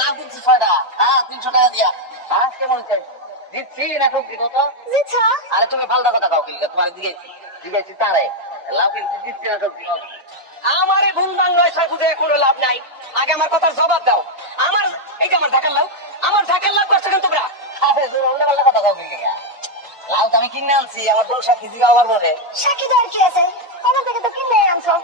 লাভ দিচ্ছি 6টা। হ্যাঁ 300 টাকা দিয়া। হ্যাঁ কেমন হচ্ছে? দিচ্ছি না ঠকছি কত? আরে তুমি ফালতু কথা কাও কি? তোমার দিয়েছি তারে লাভ দিচ্ছি না ঠকছি। আমারে ভুল মানলয় ছয় বুঝে কোনো লাভ নাই। আগে আমার কথার জবাব দাও। আমার এই যে আমার ঢাকার লাউ, আমার ঢাকার লাউ করছো কেন তোমরা? আরে তুমি অন্য পাল্টা কথা কাও কি? লাউ তো আমি কিনে আনছি, আমার বউ সাক্ষী দিবে আমার বলে। সাক্ষী দেওয়ার কি আছে? আমার থেকে তো কিনে আনছো।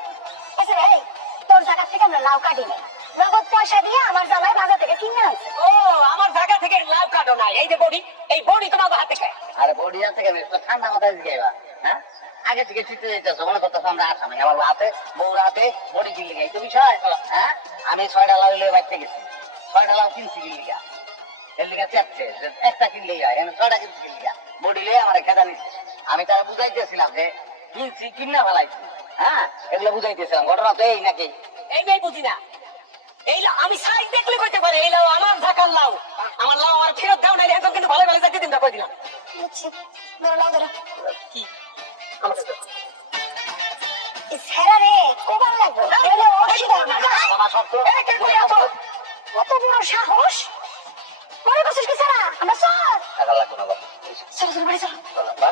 আচ্ছা এই তোর জায়গা থেকে আমরা লাউ কাটিনি, নগদ পয়সা দিয়ে আমার জামাই বাজার থেকে কিনে আনছে। ও আমার জায়গা থেকে লাউ কাটো নাই। এই যে বডি, এই বডি তোমার হাতে খায়। আরে বডি আছে কেন? ঠান্ডা মাথায় দিয়েবা। হ্যাঁ আগে থেকে চিন্তা দিতেছো মনে করতেছো আমরা আসামি, আমার হাতে বউ রাতে বডি কিনলে এই তো বিষয়। হ্যাঁ আমি 6টা লাউ লিয়ে বাইতে গেছি, 6টা লাউ কিনছি কিনলিগা এর লিগা চাচ্ছে একটা কিনলেই হয়, এখানে 6টা কিনছি কিনলিগা বডি লিয়ে আমার খেদা নিচ্ছে। আমি তারা বুঝাইতেছিলাম যে কিনছি কিনা ফেলাইছি। হ্যাঁ এগুলো বুঝাইতেছিলাম, ঘটনা তো এই নাকি? এই মেয়ে বুঝি না। এই লাউ আমি সাইজ দেখলে কইতে পারে এই লাউ আমার ঢাকার লাউ। আমার লাউ আমার ফেরত দাও না, এখন কিন্তু ভালো ভালো যাইতে দিন কই দিলাম। বুঝছি, ধরো লাউ ধরো। কি আমার কাছে এই ছেড়া রে কোবার লাগবে, নইলে অসুবিধা আমার। বাবা সত্য কত বড় সাহস! মনে করছিস কি ছাড়া আমরা সব টাকা লাগবে না বাবা। চলো চলো বাড়ি চলো। বাবা